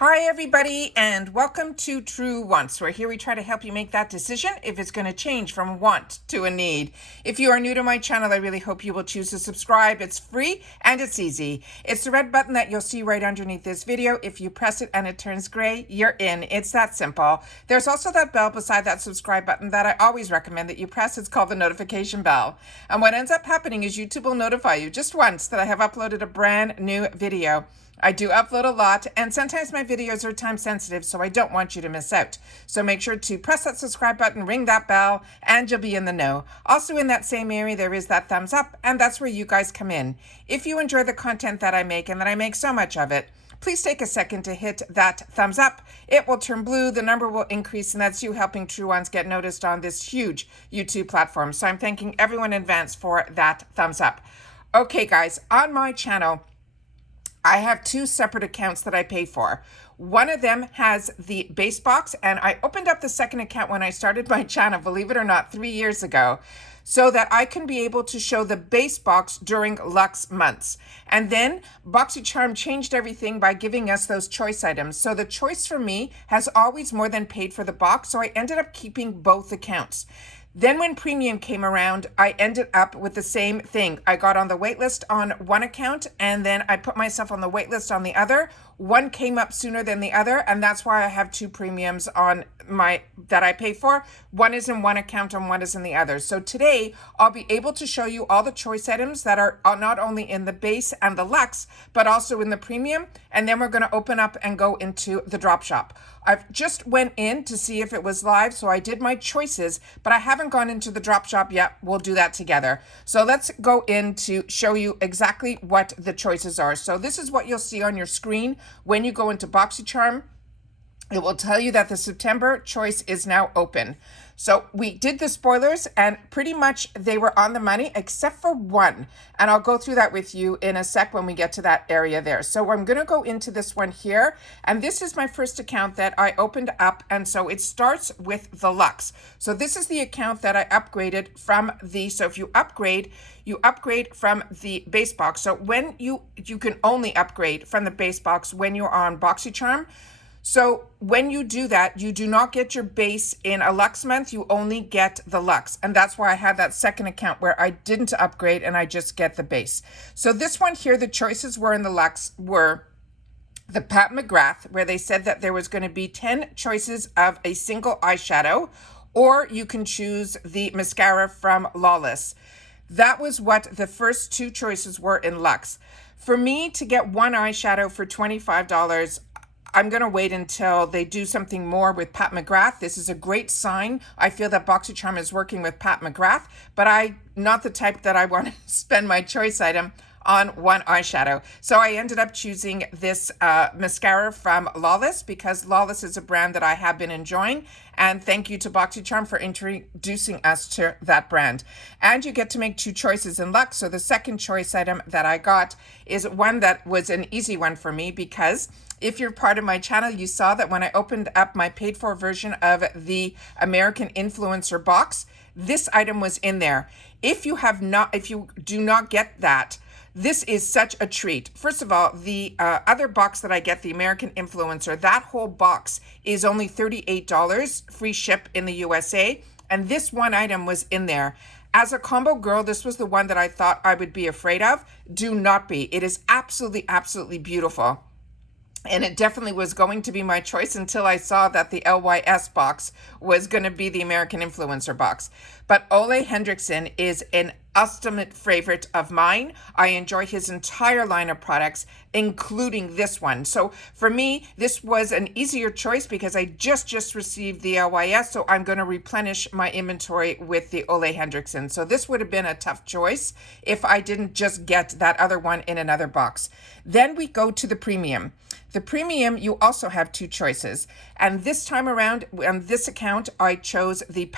Hi everybody, and welcome to True Wants, where here we try to help you make that decision if it's going to change from want to a need. If you are new to my channel, I really hope you will choose to subscribe. It's free and it's easy. It's the red button that you'll see right underneath this video. If you press it and it turns gray, you're in. It's that simple. There's also that bell beside that subscribe button that I always recommend that you press. It's called the notification bell. And what ends up happening is YouTube will notify you just once that I have uploaded a brand new video. I do upload a lot, and sometimes my videos are time sensitive, so I don't want you to miss out. So make sure to press that subscribe button, ring that bell, and you'll be in the know. Also in that same area, there is that thumbs up, and that's where you guys come in. If you enjoy the content that I make, and that I make so much of it, please take a second to hit that thumbs up. It will turn blue, the number will increase, and that's you helping True Ones get noticed on this huge YouTube platform. So I'm thanking everyone in advance for that thumbs up. Okay, guys, on my channel, I have two separate accounts that I pay for. One of them has the base box, and I opened up the second account when I started my channel, believe it or not, 3 years ago, so that I can be able to show the base box during Lux months. And then Boxycharm changed everything by giving us those choice items. So the choice for me has always more than paid for the box, so I ended up keeping both accounts. Then when premium came around, I ended up with the same thing. I got on the wait list on one account, and then I put myself on the wait list on the other. One came up sooner than the other, and that's why I have two premiums on my that I pay for. One is in one account and one is in the other. So today I'll be able to show you all the choice items that are not only in the base and the luxe, but also in the premium. And then we're going to open up and go into the drop shop. I've just went in to see if it was live, so I did my choices, but I haven't gone into the drop shop yet. We'll do that together. So let's go in to show you exactly what the choices are. So this is what you'll see on your screen when you go into Boxycharm. It will tell you that the September choice is now open. So we did the spoilers, and pretty much they were on the money except for one. And I'll go through that with you in a sec when we get to that area there. So I'm going to go into this one here. And this is my first account that I opened up. And so it starts with the Luxe. So this is the account that I upgraded from the, so if you upgrade from the base box. So when you can only upgrade from the base box when you're on Boxycharm. So when you do that, you do not get your base in a Lux month, you only get the Lux. And that's why I had that second account where I didn't upgrade and I just get the base. So this one here, the choices were in the Lux were the Pat McGrath, where they said that there was going to be 10 choices of a single eyeshadow, or you can choose the mascara from Lawless. That was what the first two choices were in Lux. For me to get one eyeshadow for $25, I'm going to wait until they do something more with Pat McGrath. This is a great sign. I feel that Boxycharm is working with Pat McGrath, but I'm not the type that I want to spend my choice item on one eyeshadow. So I ended up choosing this mascara from Lawless because Lawless is a brand that I have been enjoying. And thank you to Boxycharm for introducing us to that brand. And you get to make two choices in Luxe. So the second choice item that I got is one that was an easy one for me because if you're part of my channel, you saw that when I opened up my paid for version of the American Influencer box, this item was in there. If you do not get that, this is such a treat. First of all, the other box that I get, the American Influencer, that whole box is only $38, free ship in the USA. And this one item was in there. As a combo girl, this was the one that I thought I would be afraid of. Do not be. It is absolutely, absolutely beautiful. And it definitely was going to be my choice until I saw that the LYS box was going to be the American Influencer box. But Ole Henriksen is an ultimate favorite of mine. I enjoy his entire line of products, including this one. So for me, this was an easier choice because I just received the LYS, so I'm going to replenish my inventory with the Ole Henriksen. So this would have been a tough choice if I didn't just get that other one in another box. Then we go to the premium. The premium, you also have two choices. And this time around, on this account, I chose the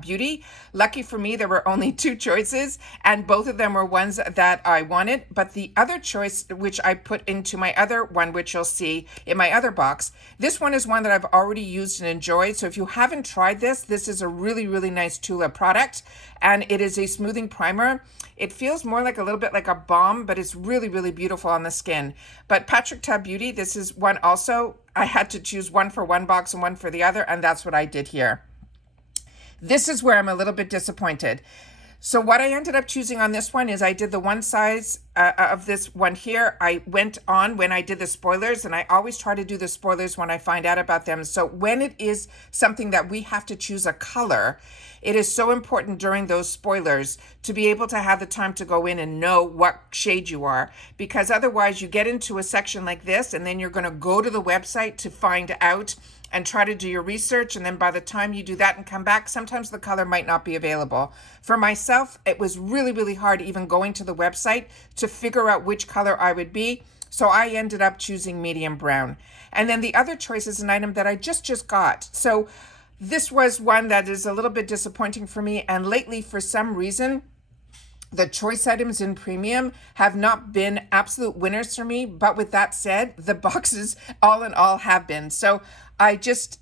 Beauty. Lucky for me, there were only two choices. choices, and both of them were ones that I wanted. But the other choice, which I put into my other one, which you'll see in my other box, this one is one that I've already used and enjoyed. So if you haven't tried this, this is a really, really nice Tula product, and it is a smoothing primer. It feels more like a little bit like a balm, but it's really, really beautiful on the skin. But Patrick Ta Beauty, this is one also, I had to choose one for one box and one for the other, and that's what I did here. This is where I'm a little bit disappointed. So what I ended up choosing on this one is I did the one size of this one here. I went on when I did the spoilers, and I always try to do the spoilers when I find out about them. So when it is something that we have to choose a color, it is so important during those spoilers to be able to have the time to go in and know what shade you are, because otherwise you get into a section like this and then you're going to go to the website to find out and try to do your research, and then by the time you do that and come back, sometimes the color might not be available. For myself, it was really, really hard even going to the website to figure out which color I would be, so I ended up choosing medium brown. And then the other choice is an item that I just got. So this was one that is a little bit disappointing for me, and lately, for some reason, the choice items in premium have not been absolute winners for me. But with that said, the boxes all in all have been. So I just,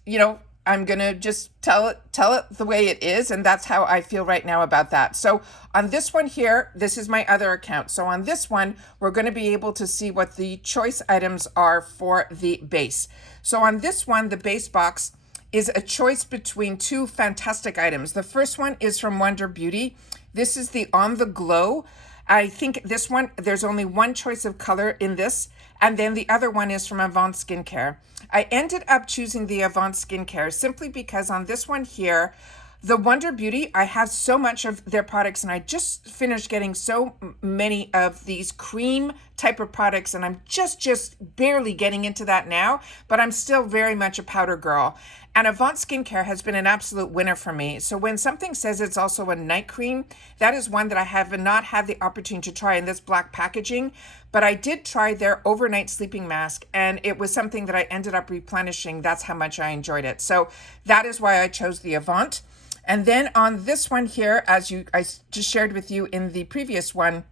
I'm going to just tell it the way it is. And that's how I feel right now about that. So on this one here, this is my other account. So on this one, we're going to be able to see what the choice items are for the base. So on this one, the base box is a choice between two fantastic items. The first one is from Wonder Beauty. This is the On the Glow. I think this one, there's only one choice of color in this. And then the other one is from Avon Skincare. I ended up choosing the Avon Skincare simply because on this one here, the Wonder Beauty, I have so much of their products, and I just finished getting so many of these cream type of products, and I'm just barely getting into that now, but I'm still very much a powder girl. And Avon Skincare has been an absolute winner for me. So when something says it's also a night cream, that is one that I have not had the opportunity to try in this black packaging, but I did try their overnight sleeping mask, and it was something that I ended up replenishing. That's how much I enjoyed it. So that is why I chose the Avon. And then on this one here, I just shared with you in the previous one,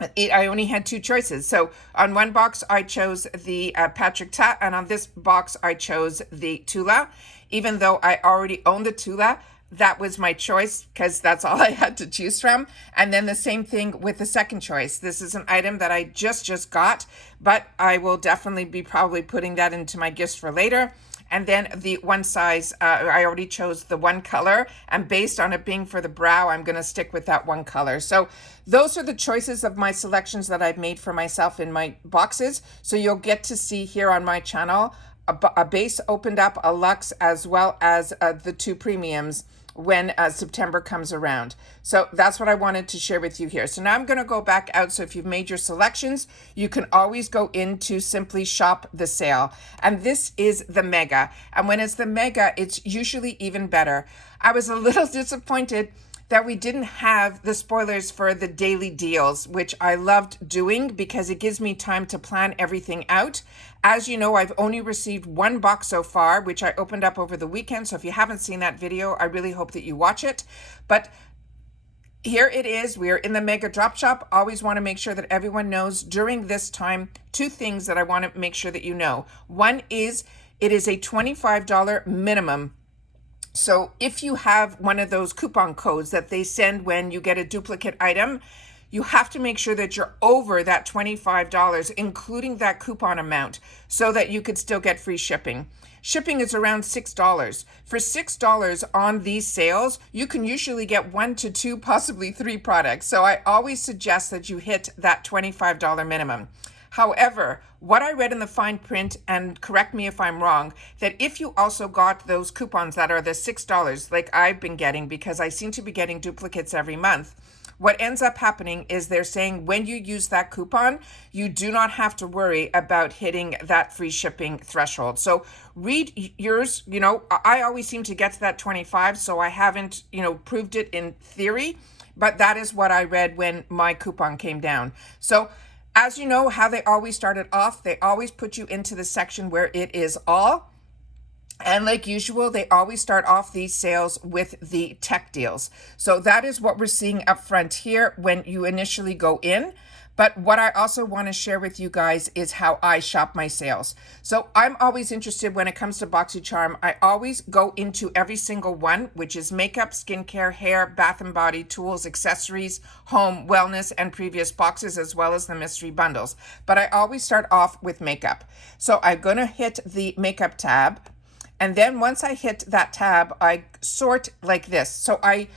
I only had two choices. So on one box, I chose the Patrick Ta, and on this box, I chose the Tula. Even though I already own the Tula, that was my choice because that's all I had to choose from. And then the same thing with the second choice. This is an item that I just got, but I will definitely be probably putting that into my gifts for later. And then the one size, I already chose the one color, and based on it being for the brow, I'm going to stick with that one color. So those are the choices of my selections that I've made for myself in my boxes. So you'll get to see here on my channel a base opened up, a luxe, as well as the two premiums when September comes around. So that's what I wanted to share with you here. So now I'm going to go back out. So if you've made your selections, you can always go in to simply shop the sale. And this is the mega. And when it's the mega, it's usually even better. I was a little disappointed that we didn't have the spoilers for the daily deals, which I loved doing because it gives me time to plan everything out. As you know, I've only received one box so far, which I opened up over the weekend. So if you haven't seen that video, I really hope that you watch it. But here it is. We are in the Mega Drop Shop. Always want to make sure that everyone knows during this time, two things that I want to make sure that you know. One is it is a $25 minimum. So if you have one of those coupon codes that they send when you get a duplicate item, you have to make sure that you're over that $25, including that coupon amount, so that you could still get free shipping. Shipping is around $6. For $6 on these sales, you can usually get 1 to 2, possibly 3 products. So I always suggest that you hit that $25 minimum. However, what I read in the fine print, and correct me if I'm wrong, that if you also got those coupons that are the $6, like I've been getting, because I seem to be getting duplicates every month, what ends up happening is they're saying when you use that coupon, you do not have to worry about hitting that free shipping threshold. So read yours. I always seem to get to that 25, so I haven't, proved it in theory, but that is what I read when my coupon came down. So as you know how they always started off, they always put you into the section where it is all. And like usual, they always start off these sales with the tech deals. So that is what we're seeing up front here when you initially go in. But what I also want to share with you guys is how I shop my sales. So I'm always interested when it comes to Boxycharm. I always go into every single one, which is makeup, skincare, hair, bath and body, tools, accessories, home, wellness, and previous boxes, as well as the mystery bundles. But I always start off with makeup. So I'm going to hit the makeup tab. And then once I hit that tab, I sort like this. So I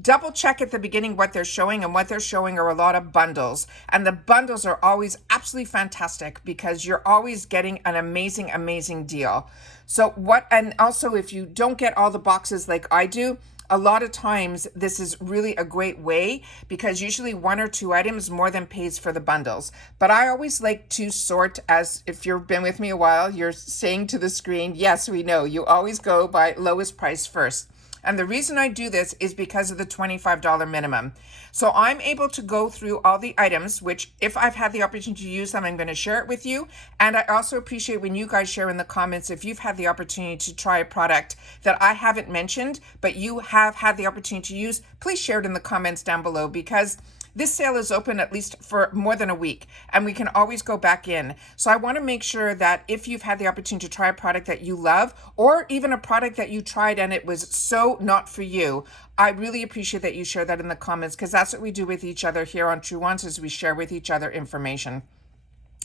double check at the beginning what they're showing, and what they're showing are a lot of bundles. And the bundles are always absolutely fantastic because you're always getting an amazing, amazing deal. So and also if you don't get all the boxes like I do, a lot of times this is really a great way because usually one or two items more than pays for the bundles. But I always like to sort, as if you've been with me a while, you're saying to the screen, yes, we know, you always go by lowest price first. And the reason I do this is because of the $25 minimum. So I'm able to go through all the items, which if I've had the opportunity to use them, I'm going to share it with you. And I also appreciate when you guys share in the comments if you've had the opportunity to try a product that I haven't mentioned, but you have had the opportunity to use. Please share it in the comments down below, because this sale is open at least for more than a week, and we can always go back in. So I want to make sure that if you've had the opportunity to try a product that you love, or even a product that you tried and it was so not for you, I really appreciate that you share that in the comments, because that's what we do with each other here on True Ones, is we share with each other information.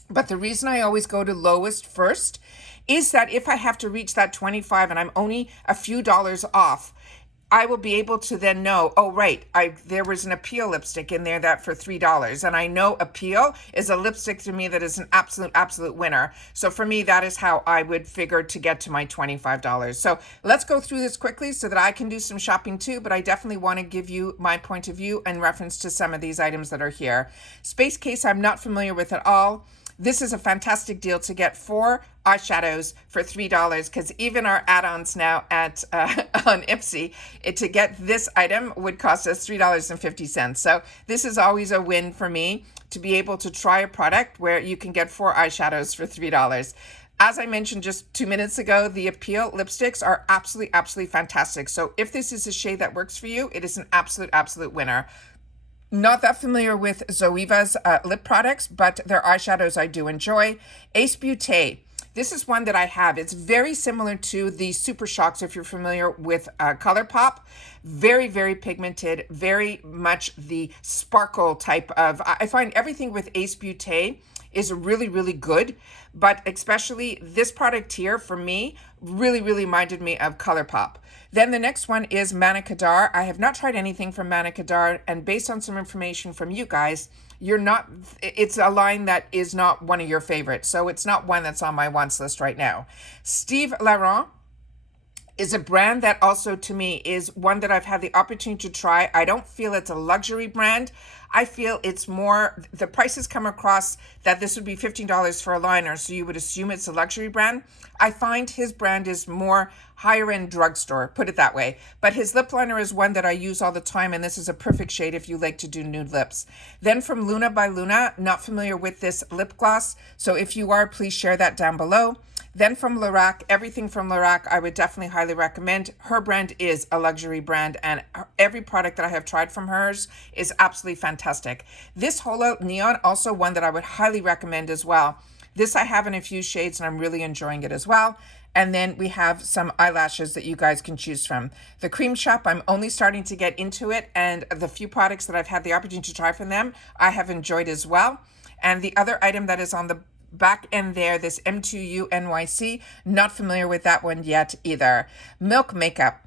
But the reason I always go to lowest first is that if I have to reach that 25 and I'm only a few dollars off, I will be able to then know, oh, right, there was an Appeal lipstick in there that for $3. And I know Appeal is a lipstick to me that is an absolute winner. So for me, that is how I would figure to get to my $25. So let's go through this quickly so that I can do some shopping too. But I definitely want to give you my point of view in reference to some of these items that are here. Space Case, I'm not familiar with at all. This is a fantastic deal to get 4 eyeshadows for $3, because even our add-ons now at on Ipsy, to get this item would cost us $3.50. So this is always a win for me, to be able to try a product where you can get 4 eyeshadows for $3. As I mentioned just 2 minutes ago, the Appeal lipsticks are absolutely fantastic. So if this is a shade that works for you, it is an absolute winner. Not that familiar with Zoeva's lip products, but their eyeshadows I do enjoy. Ace Beauty. This is one that I have. It's very similar to the Super Shocks, if you're familiar with ColourPop. Very pigmented, very much the sparkle type of... I find everything with Ace Beauty is really good, but especially this product here for me really reminded me of ColourPop. Then the next one is Manicadar. I have not tried anything from Manicadar, and based on some information from you guys, it's a line that is not one of your favorites, so it's not one that's on my wants list right now. Steve Laurent is a brand that also to me is one that I've had the opportunity to try. I don't feel it's a luxury brand. I feel it's more, the prices come across that this would be $15 for a liner, so you would assume it's a luxury brand. I find his brand is more higher end drugstore, put it that way. But his lip liner is one that I use all the time, and this is a perfect shade if you like to do nude lips. Then from Luna by Luna, not familiar with this lip gloss, so if you are, please share that down below. Then from Lorac, everything from Lorac I would definitely highly recommend. Her brand is a luxury brand, and every product that I have tried from hers is absolutely fantastic. This Hola Neon, also one that I would highly recommend as well. This I have in a few shades, and I'm really enjoying it as well. And then we have some eyelashes that you guys can choose from. The Cream Shop, I'm only starting to get into it, and the few products that I've had the opportunity to try from them, I have enjoyed as well. And the other item that is on the back end there, this M2U NYC, not familiar with that one yet either. Milk Makeup.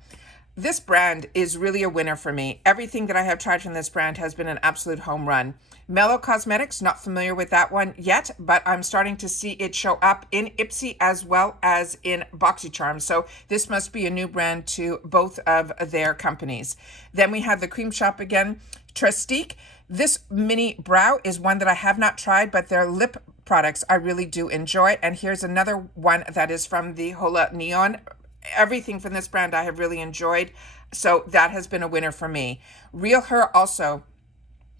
This brand is really a winner for me. Everything that I have tried from this brand has been an absolute home run. Mellow Cosmetics, not familiar with that one yet, but I'm starting to see it show up in Ipsy as well as in Boxycharm. So this must be a new brand to both of their companies. Then we have the Cream Shop again. Trestique. This mini brow is one that I have not tried, but their lip products I really do enjoy. And here's another one that is from the Hola Neon. Everything from this brand I have really enjoyed. So that has been a winner for me. Real Her also.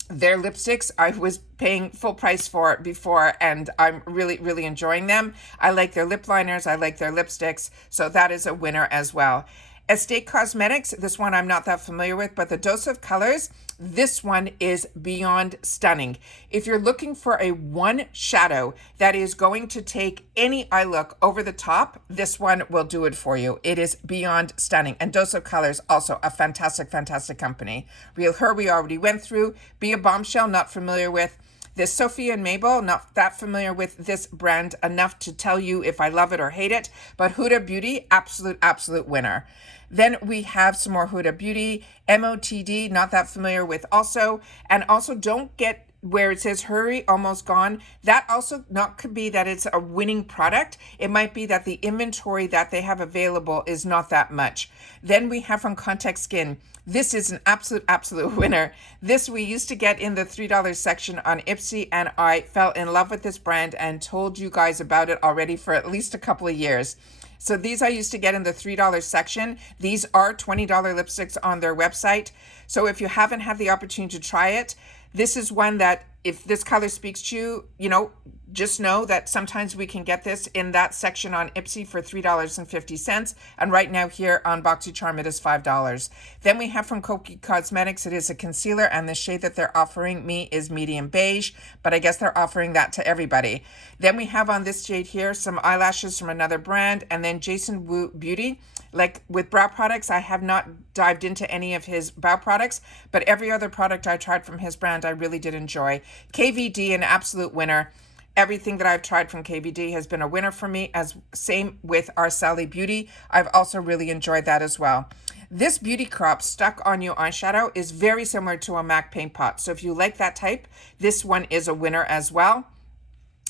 Their lipsticks, I was paying full price for it before, and I'm really, really enjoying them. I like their lip liners. I like their lipsticks. So that is a winner as well. Estate Cosmetics, this one I'm not that familiar with, but the Dose of Colors, this one is beyond stunning. If you're looking for a one shadow that is going to take any eye look over the top, this one will do it for you. It is beyond stunning. And Dose of Colors, also a fantastic, fantastic company. Real Her, we already went through. Be a Bombshell, not familiar with. This Sophie and Mabel, not that familiar with this brand enough to tell you if I love it or hate it, but Huda Beauty, absolute, absolute winner. Then we have some more Huda Beauty, MOTD, not that familiar with also, and also don't get where it says hurry, almost gone. That also not could be that it's a winning product. It might be that the inventory that they have available is not that much. Then we have from Contact Skin. This is an absolute, absolute winner. This we used to get in the $3 section on Ipsy, and I fell in love with this brand and told you guys about it already for at least a couple of years. So these I used to get in the $3 section. These are $20 lipsticks on their website. So if you haven't had the opportunity to try it, this is one that if this color speaks to you, you know, just know that sometimes we can get this in that section on Ipsy for $3.50. And right now here on Boxycharm, it is $5. Then we have from Koki Cosmetics, it is a concealer, and the shade that they're offering me is medium beige, but I guess they're offering that to everybody. Then we have on this shade here some eyelashes from another brand, and then Jason Wu Beauty. Like with brow products, I have not dived into any of his brow products, but every other product I tried from his brand, I really did enjoy. KVD, an absolute winner. Everything that I've tried from KVD has been a winner for me, as same with our Sally Beauty. I've also really enjoyed that as well. This Beauty Crop Stuck On You eyeshadow is very similar to a MAC paint pot. So if you like that type, this one is a winner as well.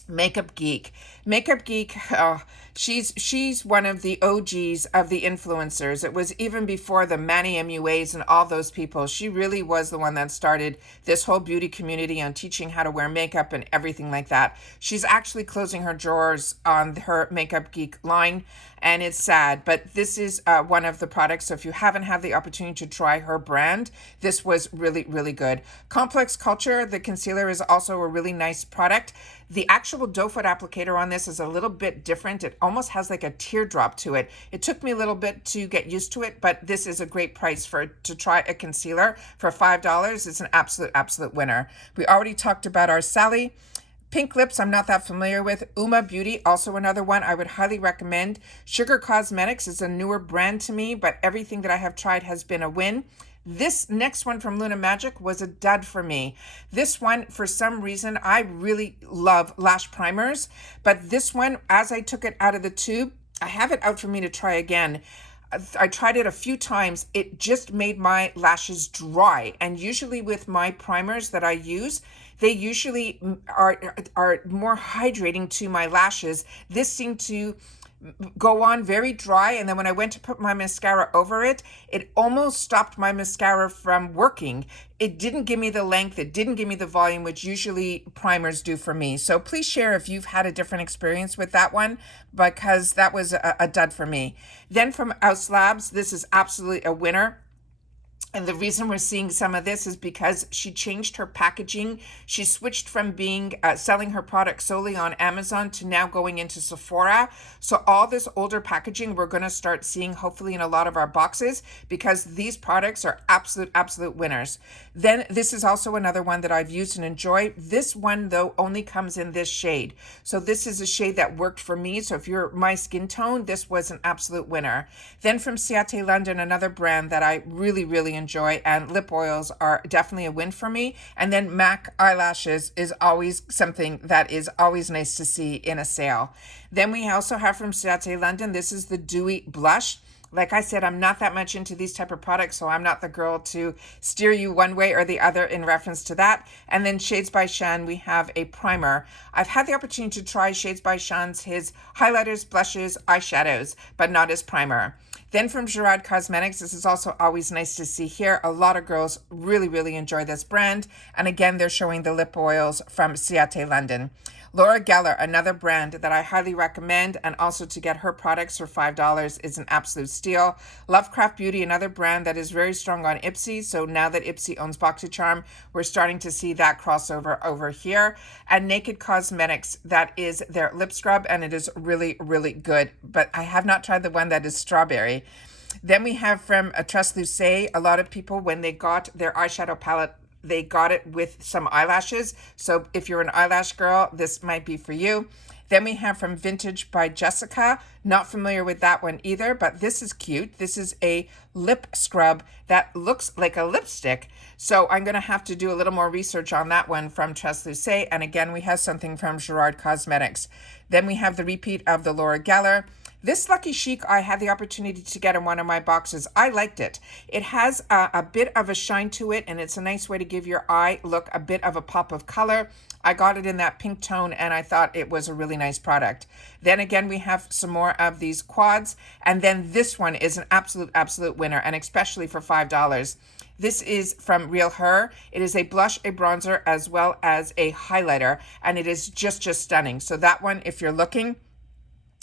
Makeup Geek. Makeup Geek, she's one of the OGs of the influencers. It was even before the Manny MUAs and all those people. She really was the one that started this whole beauty community on teaching how to wear makeup and everything like that. She's actually closing her drawers on her Makeup Geek line, and it's sad, but this is one of the products. So if you haven't had the opportunity to try her brand, this was really, really good. Complex Culture, the concealer, is also a really nice product. The actual doe foot applicator on this is a little bit different. It almost has like a teardrop to it. It took me a little bit to get used to it, but this is a great price to try a concealer for $5. It's an absolute, absolute winner. We already talked about our Sally. Pink lips, I'm not that familiar with. Uma Beauty, also another one I would highly recommend. Sugar Cosmetics is a newer brand to me, but everything that I have tried has been a win. This next one from Luna Magic was a dud for me. This one, for some reason, I really love lash primers, but this one, as I took it out of the tube, I have it out for me to try again. I tried it a few times. It just made my lashes dry. And usually with my primers that I use, they usually are more hydrating to my lashes. This seemed to go on very dry, and then when I went to put my mascara over it, it almost stopped my mascara from working. It didn't give me the length, it didn't give me the volume, which usually primers do for me. So please share if you've had a different experience with that one, because that was a dud for me. Then from Aus Labs, this is absolutely a winner. And the reason we're seeing some of this is because she changed her packaging. She switched from being selling her product solely on Amazon to now going into Sephora. So all this older packaging we're going to start seeing hopefully in a lot of our boxes, because these products are absolute, absolute winners. Then this is also another one that I've used and enjoy. This one though only comes in this shade. So this is a shade that worked for me. So if you're my skin tone, this was an absolute winner. Then from Ciate London, another brand that I really, really enjoy, and lip oils are definitely a win for me. And then MAC eyelashes is always something that is always nice to see in a sale. Then we also have from Ciate London, this is the Dewey Blush. Like I said, I'm not that much into these type of products, so I'm not the girl to steer you one way or the other in reference to that. And then Shades by Shan, we have a primer. I've had the opportunity to try Shades by Shan's, his highlighters, blushes, eyeshadows, but not his primer. Then from Gerard Cosmetics, this is also always nice to see here. A lot of girls really, really enjoy this brand. And again, they're showing the lip oils from Ciate London. Laura Geller, another brand that I highly recommend, and also to get her products for $5 is an absolute steal. Lovecraft Beauty, another brand that is very strong on Ipsy. So now that Ipsy owns Boxycharm, we're starting to see that crossover over here. And Naked Cosmetics, that is their lip scrub, and it is really, really good. But I have not tried the one that is strawberry. Then we have from Trustluce, a lot of people, when they got their eyeshadow palette, they got it with some eyelashes. So if you're an eyelash girl, this might be for you. Then we have from Vintage by Jessica. Not familiar with that one either, but this is cute. This is a lip scrub that looks like a lipstick. So I'm going to have to do a little more research on that one from Trustluce. And again, we have something from Gerard Cosmetics. Then we have the repeat of the Laura Geller. This Lucky Chic, I had the opportunity to get in one of my boxes. I liked it. It has a bit of a shine to it, and it's a nice way to give your eye look a bit of a pop of color. I got it in that pink tone, and I thought it was a really nice product. Then again, we have some more of these quads, and then this one is an absolute winner, and especially for $5. This is from Real Her. It is a blush, a bronzer, as well as a highlighter, and it is just stunning. So that one, if you're looking,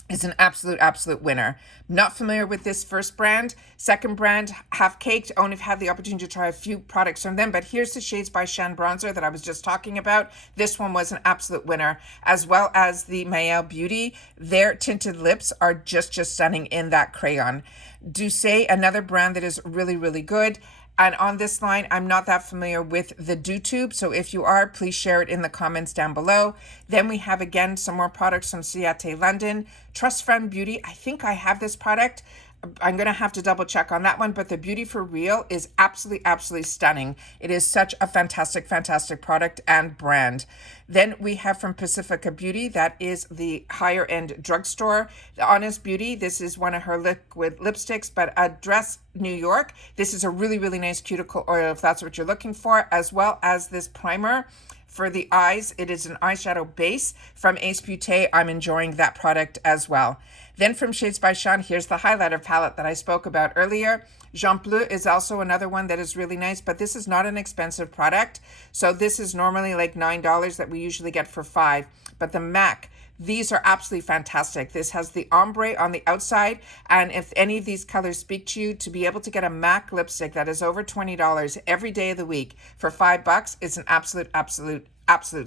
is an absolute winner. Not familiar with this first brand. Second brand, Half Caked. Only had the opportunity to try a few products from them, but here's the Shades by Shan bronzer that I was just talking about. This one was an absolute winner, as well as the Mael Beauty. Their tinted lips are just stunning in that crayon. Douce, another brand that is really good. And on this line, I'm not that familiar with the Dupes, so if you are, please share it in the comments down below. Then we have, again, some more products from Ciate London. Trust Friend Beauty, I think I have this product. I'm going to have to double check on that one, but the Beauty for Real is absolutely stunning. It is such a fantastic product and brand. Then we have from Pacifica Beauty, that is the higher end drugstore. The Honest Beauty, this is one of her liquid lipsticks, but Address New York. This is a really nice cuticle oil if that's what you're looking for, as well as this primer. For the eyes, it is an eyeshadow base from Ace Beauté. I'm enjoying that product as well. Then from Shades by Sean, here's the highlighter palette that I spoke about earlier. Jean Bleu is also another one that is really nice, but this is not an expensive product. So this is normally like $9 that we usually get for $5. But the MAC, these are absolutely fantastic. This has the ombre on the outside, and if any of these colors speak to you, to be able to get a MAC lipstick that is over $20 every day of the week for $5 is an absolute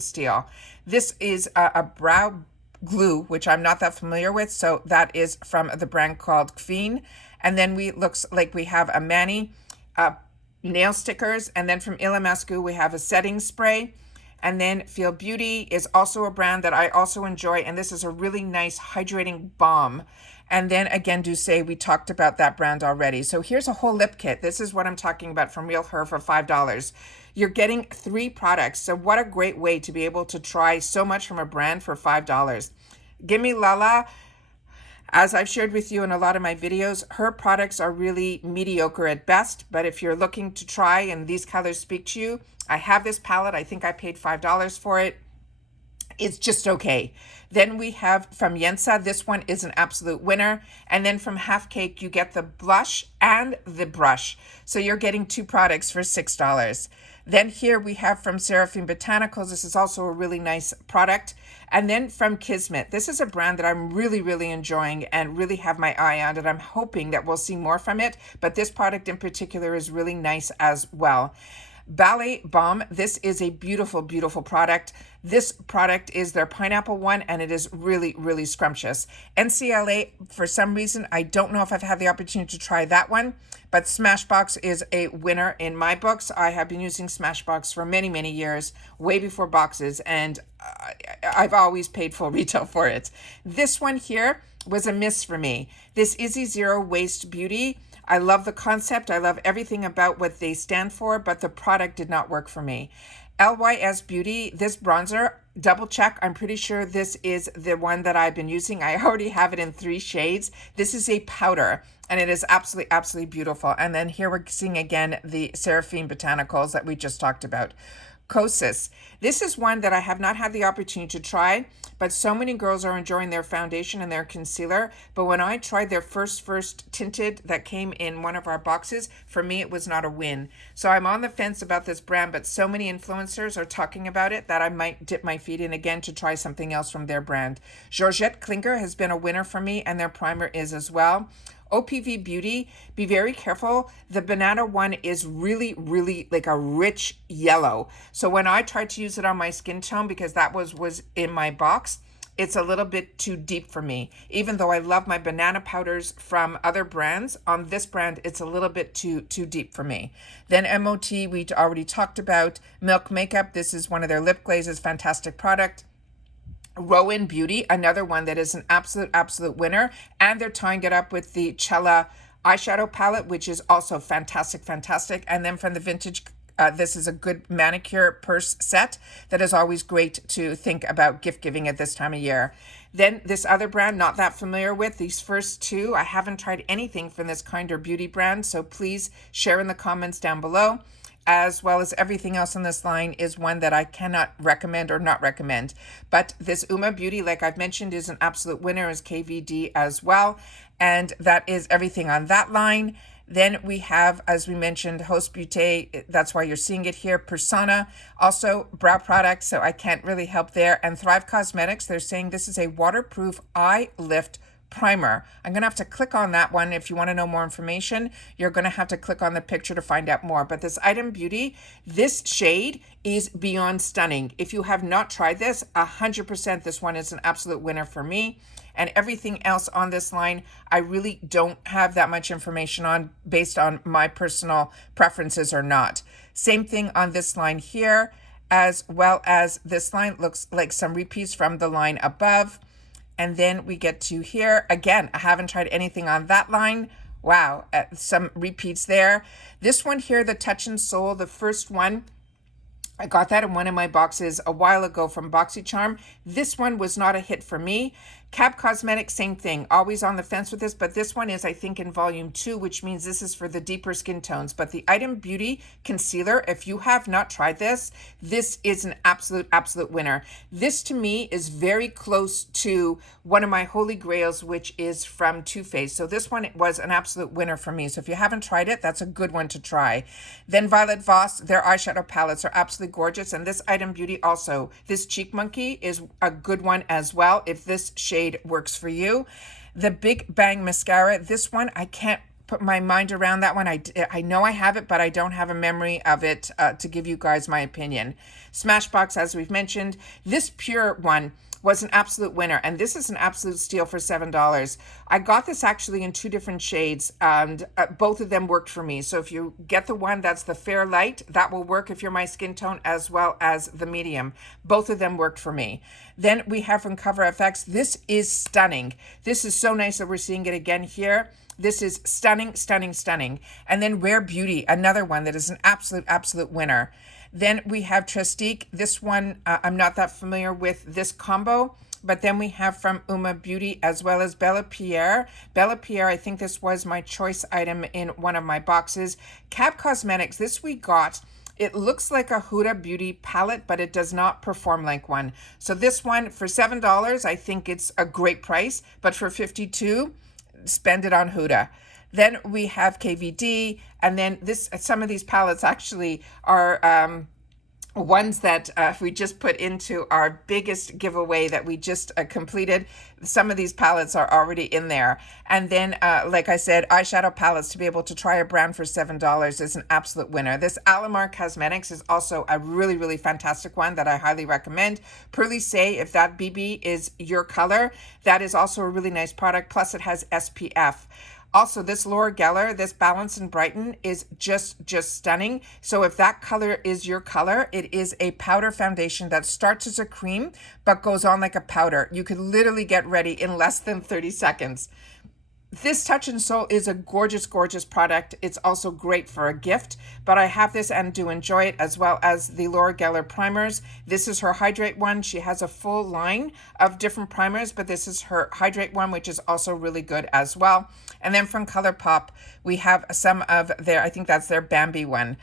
steal. This is a brow glue, which I'm not that familiar with, so that is from the brand called Queen. And then looks like we have a Mani nail stickers, and then from Ilamascu we have a setting spray. And then Feel Beauty is also a brand that I also enjoy, and this is a really nice hydrating balm. And then again, Douce, we talked about that brand already. So here's a whole lip kit. This is what I'm talking about from Real Her for $5. You're getting 3 products. So what a great way to be able to try so much from a brand for $5. Gimme Lala. As I've shared with you in a lot of my videos, her products are really mediocre at best, but if you're looking to try and these colors speak to you, I have this palette. I think I paid $5 for it. It's just okay. Then we have from Yensa, this one is an absolute winner. And then from Half Cake, you get the blush and the brush. So you're getting 2 products for $6. Then here we have from Seraphine Botanicals. This is also a really nice product. And then from Kismet, this is a brand that I'm really enjoying and really have my eye on, and I'm hoping that we'll see more from it. But this product in particular is really nice as well. Ballet Balm, this is a beautiful product. This product is their pineapple one, and it is really scrumptious. NCLA, for some reason, I don't know if I've had the opportunity to try that one, but Smashbox is a winner in my books. I have been using Smashbox for many years, way before boxes, and I've always paid full retail for it. This one here was a miss for me. This Izzy Zero Waste Beauty. I love the concept. I love everything about what they stand for, but the product did not work for me. LYS Beauty, this bronzer, double check. I'm pretty sure this is the one that I've been using. I already have it in 3 shades. This is a powder, and it is absolutely beautiful. And then here we're seeing again the Seraphine Botanicals that we just talked about. Kosas. This is one that I have not had the opportunity to try, but so many girls are enjoying their foundation and their concealer. But when I tried their first tinted that came in one of our boxes, for me it was not a win. So I'm on the fence about this brand, but so many influencers are talking about it that I might dip my feet in again to try something else from their brand. Georgette Klinger has been a winner for me, and their primer is as well. OPV Beauty, be very careful. The banana one is really like a rich yellow. So when I tried to use it on my skin tone, because that was in my box, it's a little bit too deep for me. Even though I love my banana powders from other brands, on this brand, it's a little bit too deep for me. Then MOT, we already talked about. Milk Makeup, this is one of their lip glazes, fantastic product. Rowan Beauty, another one that is an absolute winner, and they're tying it up with the Cella eyeshadow palette, which is also fantastic. And then from the Vintage, this is a good manicure purse set that is always great to think about gift giving at this time of year. Then this other brand, not that familiar with. These first two, I haven't tried anything from this Kinder Beauty brand, so please share in the comments down below. As well as everything else on this line is one that I cannot recommend or not recommend. But this Uma Beauty, like I've mentioned, is an absolute winner, is KVD as well. And that is everything on that line. Then we have, as we mentioned, Host Beauty. That's why you're seeing it here. Persona, also brow products, so I can't really help there. And Thrive Cosmetics, they're saying this is a waterproof eye lift primer. I'm going to have to click on that one. If you want to know more information, you're going to have to click on the picture to find out more. But this Item Beauty, this shade is beyond stunning. If you have not tried this, 100% this one is an absolute winner for me. And everything else on this line, I really don't have that much information on based on my personal preferences or not. Same thing on this line here, as well as this line looks like some repeats from the line above. And then we get to here. Again, I haven't tried anything on that line. Wow, some repeats there. This one here, the Touch and Soul, the first one, I got that in one of my boxes a while ago from Boxycharm. This one was not a hit for me. Cab Cosmetics, same thing. Always on the fence with this, but this one is, I think, in volume 2, which means this is for the deeper skin tones. But the Item Beauty Concealer, if you have not tried this, this is an absolute winner. This, to me, is very close to one of my holy grails, which is from Too Faced. So this one was an absolute winner for me. So if you haven't tried it, that's a good one to try. Then Violet Voss, their eyeshadow palettes are absolutely gorgeous. And this Item Beauty also, this Cheek Monkey is a good one as well, if this shade works for you. The Big Bang Mascara, this one, I can't put my mind around that one. I know I have it, but I don't have a memory of it to give you guys my opinion. Smashbox, as we've mentioned. This Pure one was an absolute winner, and this is an absolute steal for $7. I got this actually in 2 different shades, and both of them worked for me. So if you get the one that's the fair light, that will work if you're my skin tone, as well as the medium. Both of them worked for me. Then we have from Cover FX, this is stunning. This is so nice that we're seeing it again here. This is stunning. And then Rare Beauty, another one that is an absolute winner. Then we have Trestique. This one, I'm not that familiar with this combo. But then we have from Uma Beauty, as well as Bella Pierre. Bella Pierre, I think this was my choice item in one of my boxes. Cab Cosmetics, this we got. It looks like a Huda Beauty palette, but it does not perform like one. So this one, for $7, I think it's a great price. But for $52, spend it on Huda. Then we have KVD, and then some of these palettes actually are ones that we just put into our biggest giveaway that we just completed. Some of these palettes are already in there. And then, like I said, eyeshadow palettes, to be able to try a brand for $7 is an absolute winner. This Alamar Cosmetics is also a really fantastic one that I highly recommend. Pearly Say, if that BB is your color, that is also a really nice product. Plus it has SPF. Also, this Laura Geller, this Balance and Brighten is just stunning. So if that color is your color, it is a powder foundation that starts as a cream, but goes on like a powder. You could literally get ready in less than 30 seconds. This Touch and Soul is a gorgeous product. It's also great for a gift, but I have this and do enjoy it, as well as the Laura Geller primers. This is her Hydrate one. She has a full line of different primers, but this is her Hydrate one, which is also really good as well. And then from ColourPop, we have some of their, I think that's their Bambi one.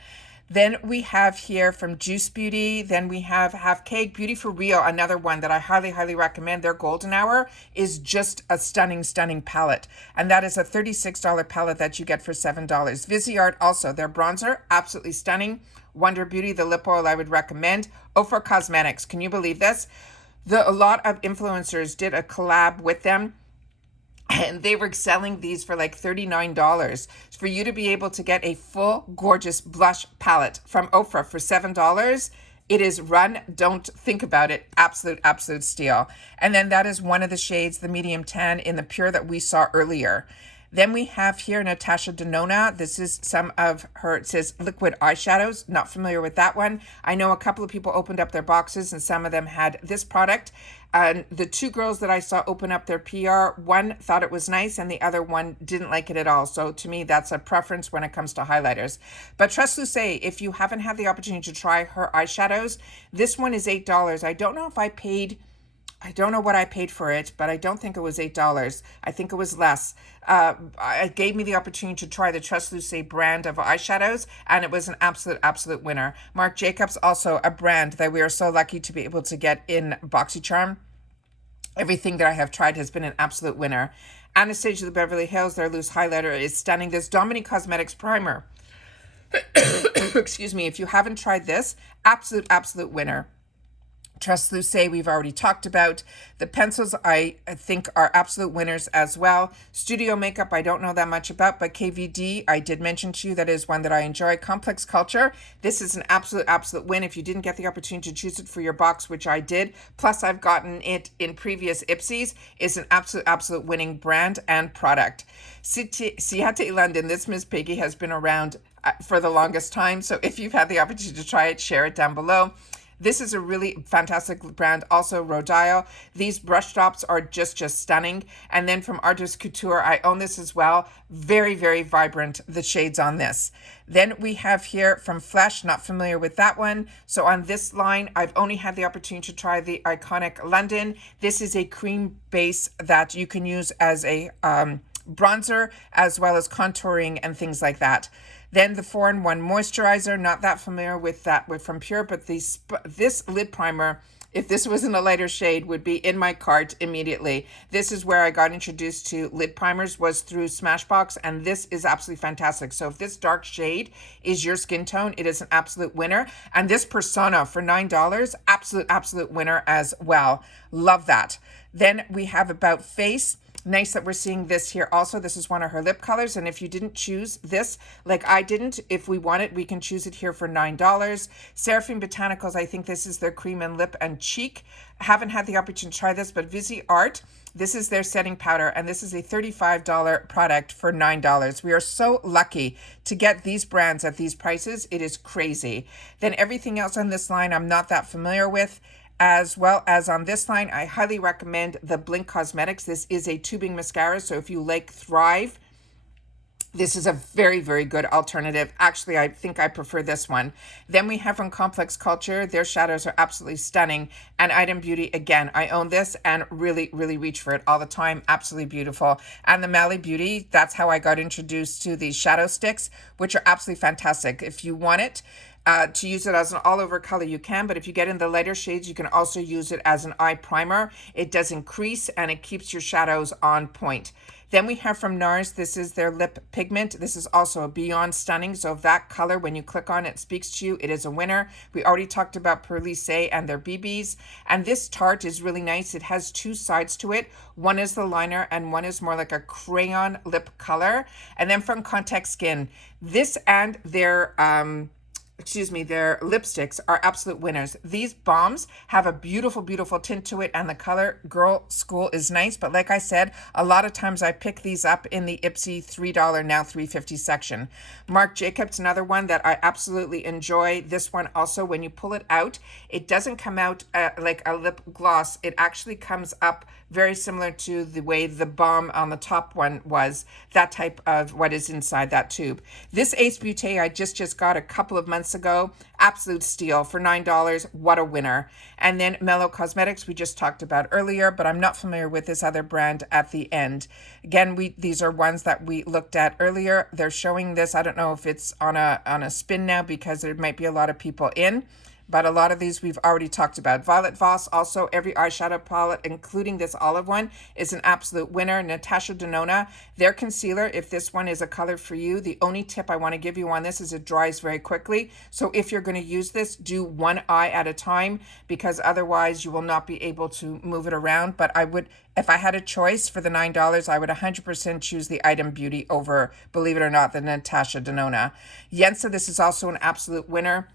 Then we have here from Juice Beauty. Then we have Half Cake Beauty for Real, another one that I highly, highly recommend. Their Golden Hour is just a stunning, stunning palette. And that is a $36 palette that you get for $7. Viseart also, their bronzer, absolutely stunning. Wonder Beauty, the lip oil I would recommend. Koki Cosmetics, can you believe this? A lot of influencers did a collab with them, and they were selling these for like $39. For you to be able to get a full gorgeous blush palette from Ofra for $7, it is run, don't think about it, absolute, absolute steal. And then that is one of the shades, the medium tan in the pure that we saw earlier. Then we have here Natasha De Nona. This is some of her, it says liquid eyeshadows. Not familiar with that one. I know a couple of people opened up their boxes and some of them had this product. And the two girls that I saw open up their PR, one thought it was nice and the other one didn't like it at all. So to me, that's a preference when it comes to highlighters. But trust Lucé, if you haven't had the opportunity to try her eyeshadows, this one is $8. I don't know what I paid for it, but I don't think it was $8. I think it was less. It gave me the opportunity to try the Trust Lucé brand of eyeshadows, and it was an absolute, absolute winner. Marc Jacobs, also a brand that we are so lucky to be able to get in Boxycharm. Everything that I have tried has been an absolute winner. Anastasia of the Beverly Hills, their loose highlighter is stunning. This Dominique Cosmetics primer. Excuse me, if you haven't tried this, absolute, absolute winner. Trust Lucé, we've already talked about. The pencils, I think, are absolute winners as well. Studio Makeup, I don't know that much about, but KVD, I did mention to you, that is one that I enjoy. Complex Culture, this is an absolute, absolute win. If you didn't get the opportunity to choose it for your box, which I did, plus I've gotten it in previous Ipsies, is an absolute, absolute winning brand and product. Ciate London, this Miss Piggy has been around for the longest time, so if you've had the opportunity to try it, share it down below. This is a really fantastic brand, also Rodile. These brush tops are just stunning. And then from Artist Couture, I own this as well. Very, very vibrant, the shades on this. Then we have here from Flesh, not familiar with that one. So on this line, I've only had the opportunity to try the Iconic London. This is a cream base that you can use as a bronzer, as well as contouring and things like that. Then the 4-in-1 moisturizer, not that familiar with that from Pure, but this lid primer, if this was in a lighter shade, would be in my cart immediately. This is where I got introduced to lid primers, was through Smashbox, and this is absolutely fantastic. So if this dark shade is your skin tone, it is an absolute winner. And this Persona for $9, absolute, absolute winner as well. Love that. Then we have About Face. Nice that we're seeing this here also. This is one of her lip colors, and if you didn't choose this, like I didn't, if we want it, we can choose it here for $9. Seraphine Botanicals, I think this is their cream and lip and cheek. I haven't had the opportunity to try this, but Viseart, this is their setting powder, and this is a $35 product for $9. We are so lucky to get these brands at these prices. It is crazy. Then everything else on this line I'm not that familiar with. As well as on this line, I highly recommend the Blink Cosmetics. This is a tubing mascara, so if you like Thrive, this is a very, very good alternative. Actually, I think I prefer this one. Then we have from Complex Culture. Their shadows are absolutely stunning. And Item Beauty, again, I own this and really, really reach for it all the time. Absolutely beautiful. And the Mally Beauty, that's how I got introduced to these shadow sticks, which are absolutely fantastic. If you want it, to use it as an all-over color, you can, but if you get in the lighter shades, you can also use it as an eye primer. It doesn't crease and it keeps your shadows on point. Then we have from Nars, this is their lip pigment. This is also beyond stunning. So if that color, when you click on it, speaks to you, it is a winner. We already talked about Perlissé and their BBs. And this Tarte is really nice. It has two sides to it. One is the liner and one is more like a crayon lip color. And then from Contact Skin, this and their their lipsticks are absolute winners. These balms have a beautiful, beautiful tint to it, and the color Girl School is nice. But like I said, a lot of times I pick these up in the Ipsy $3, now $3.50 section. Marc Jacobs, another one that I absolutely enjoy. This one also, when you pull it out, it doesn't come out like a lip gloss. It actually comes up very similar to the way the balm on the top one was, that type of what is inside that tube. This Ace Beauté I just got a couple of months ago. Absolute steal for $9. What a winner. And then Mellow Cosmetics we just talked about earlier, but I'm not familiar with this other brand at the end. Again, these are ones that we looked at earlier. They're showing this. I don't know if it's on a spin now because there might be a lot of people in. But a lot of these we've already talked about. Violet Voss, also every eyeshadow palette, including this olive one, is an absolute winner. Natasha De Nona, their concealer, if this one is a color for you, the only tip I want to give you on this is it dries very quickly. So if you're going to use this, do one eye at a time, because otherwise you will not be able to move it around. But I would, if I had a choice for the $9, I would 100% choose the Item Beauty over, believe it or not, the Natasha De Nona. Yensa, this is also an absolute winner.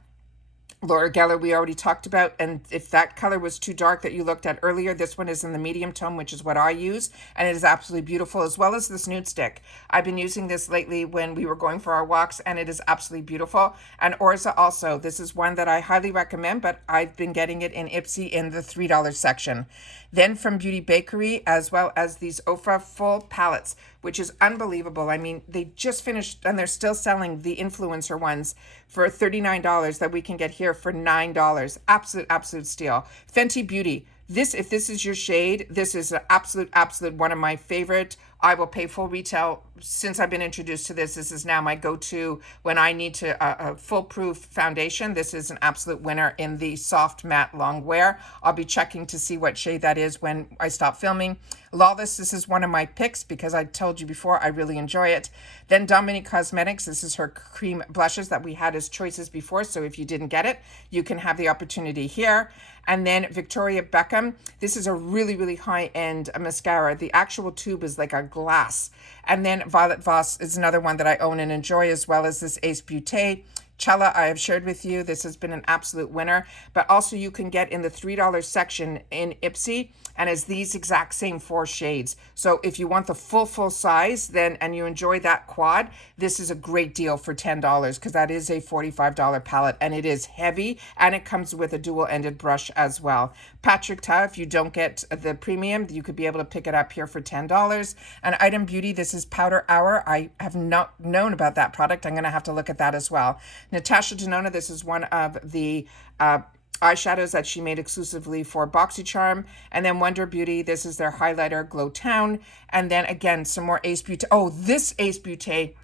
Laura Geller we already talked about, and if that color was too dark that you looked at earlier, this one is in the medium tone, which is what I use, and it is absolutely beautiful, as well as this nude stick. I've been using this lately when we were going for our walks, and it is absolutely beautiful. And Orza also, this is one that I highly recommend, but I've been getting it in Ipsy in the $3 section. Then from Beauty Bakery, as well as these Ofra full palettes, which is unbelievable. I mean, they just finished and they're still selling the influencer ones for $39 that we can get here for $9. Absolute steal. Fenty Beauty. This, if this is your shade, this is an absolute one of my favorite. I will pay full retail. Since I've been introduced to this, this is now my go-to when I need to a foolproof foundation. This is an absolute winner in the soft matte long wear. I'll be checking to see what shade that is when I stop filming. Lawless, this is one of my picks because I told you before I really enjoy it. Then Dominique Cosmetics, this is her cream blushes that we had as choices before. So if you didn't get it, you can have the opportunity here. And then Victoria Beckham, this is a really high-end mascara. The actual tube is like a glass. And then Violet Voss is another one that I own and enjoy, as well as this Ace Beauté. Cella, I have shared with you. This has been an absolute winner. But also you can get in the $3 section in Ipsy, and it's these exact same 4 shades. So if you want the full size, then and you enjoy that quad, this is a great deal for $10 because that is a $45 palette, and it is heavy, and it comes with a dual-ended brush as well. Patrick Ta, if you don't get the premium, you could be able to pick it up here for $10. And Item Beauty, this is Powder Hour. I have not known about that product. I'm going to have to look at that as well. Natasha De Nona, this is one of the eyeshadows that she made exclusively for Boxycharm. And then Wonder Beauty, this is their highlighter, Glow Town. And then again, some more Ace Beauté. Oh, this Ace Beauté,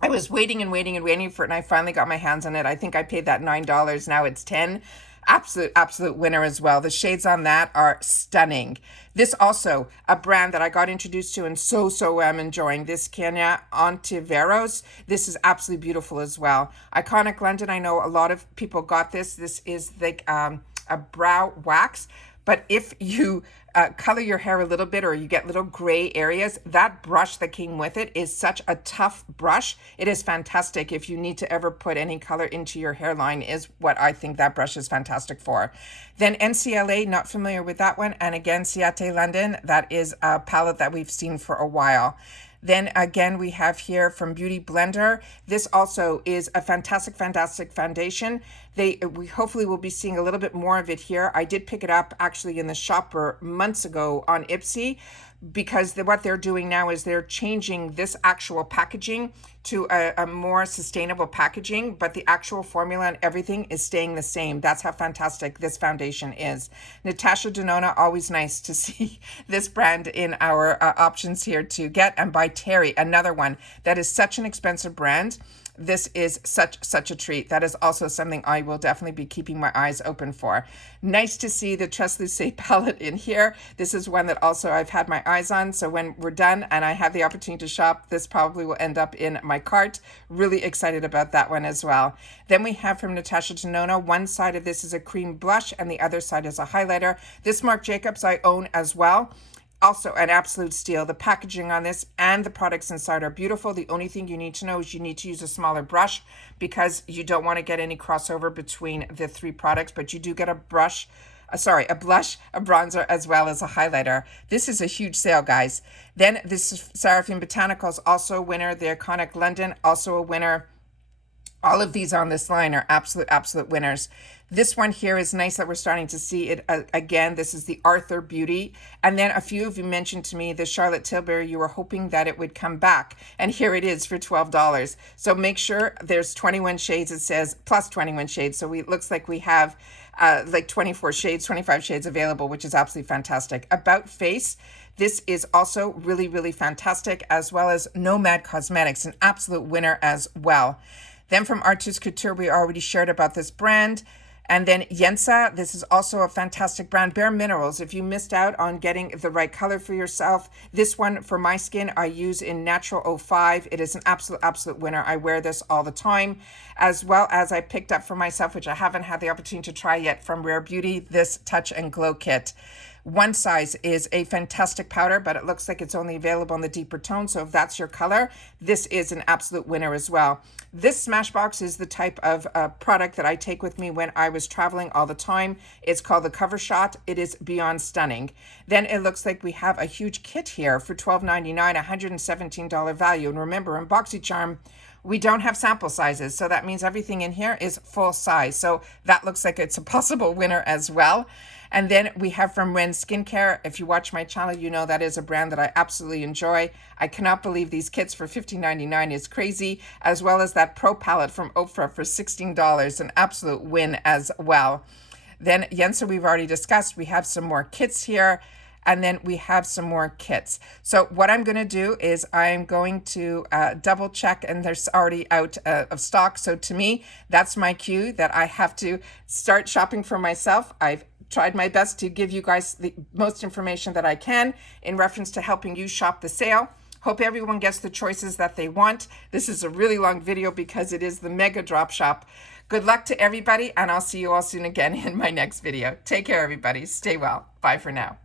I was waiting for it, and I finally got my hands on it. I think I paid that $9. Now it's $10. Absolute winner as well. The shades on that are stunning. This also a brand that I got introduced to and so am enjoying. This Kenya Ontiveros. This is absolutely beautiful as well. Iconic London, I know a lot of people got this. This is like a brow wax. But if you color your hair a little bit or you get little gray areas, that brush that came with it is such a tough brush. It is fantastic if you need to ever put any color into your hairline, is what I think that brush is fantastic for. Then NCLA, not familiar with that one. And again, Ciate London, that is a palette that we've seen for a while. Then again, we have here from Beauty Blender. This also is a fantastic foundation. We hopefully will be seeing a little bit more of it here. I did pick it up actually in the shopper months ago on Ipsy, because what they're doing now is they're changing this actual packaging to a more sustainable packaging, but the actual formula and everything is staying the same. That's how fantastic this foundation is. Natasha De Nona, always nice to see this brand in our options here to get. And by Terry, another one that is such an expensive brand. This is such a treat. That is also something I will definitely be keeping my eyes open for. Nice to see the Translucent palette in here. This is one that also I've had my eyes on. So when we're done and I have the opportunity to shop, this probably will end up in my cart. Really excited about that one as well. Then we have from Natasha De Nona, one side of this is a cream blush and the other side is a highlighter. This Marc Jacobs I own as well. Also an absolute steal. The packaging on this and the products inside are beautiful. The only thing you need to know is you need to use a smaller brush because you don't want to get any crossover between the 3 products, but you do get a blush, a bronzer, as well as a highlighter. This is a huge sale, guys. Then this is Seraphine Botanicals, also a winner. The Iconic London, also a winner. All of these on this line are absolute winners. This one here is nice that we're starting to see it again. This is the Arthur Beauty. And then a few of you mentioned to me the Charlotte Tilbury, you were hoping that it would come back. And here it is for $12. So make sure there's 21 shades. It says plus 21 shades. So it looks like we have like 24 shades, 25 shades available, which is absolutely fantastic. About Face. This is also really fantastic, as well as Nomad Cosmetics, an absolute winner as well. Then from Artus Couture, we already shared about this brand. And then Yensa, this is also a fantastic brand. Bare Minerals, if you missed out on getting the right color for yourself, this one for my skin, I use in Natural 05. It is an absolute winner. I wear this all the time, as well as I picked up for myself, which I haven't had the opportunity to try yet, from Rare Beauty, this Touch and Glow Kit. One Size is a fantastic powder, but it looks like it's only available in the deeper tone. So if that's your color, this is an absolute winner as well. This Smashbox is the type of product that I take with me when I was traveling all the time. It's called the Cover Shot. It is beyond stunning. Then it looks like we have a huge kit here for $12.99, $117 value. And remember, in Boxycharm, we don't have sample sizes, so that means everything in here is full size. So that looks like it's a possible winner as well. And then we have from Ren Skincare. If you watch my channel, you know that is a brand that I absolutely enjoy. I cannot believe these kits for $15.99 is crazy, as well as that Pro Palette from Oprah for $16, an absolute win as well. Then Yensa, we've already discussed. We have some more kits here, and then we have some more kits. So what I'm going to do is I'm going to double check, and there's already out of stock. So to me, that's my cue that I have to start shopping for myself. I've tried my best to give you guys the most information that I can in reference to helping you shop the sale. Hope everyone gets the choices that they want. This is a really long video because it is the mega drop shop. Good luck to everybody, and I'll see you all soon again in my next video. Take care, everybody. Stay well. Bye for now.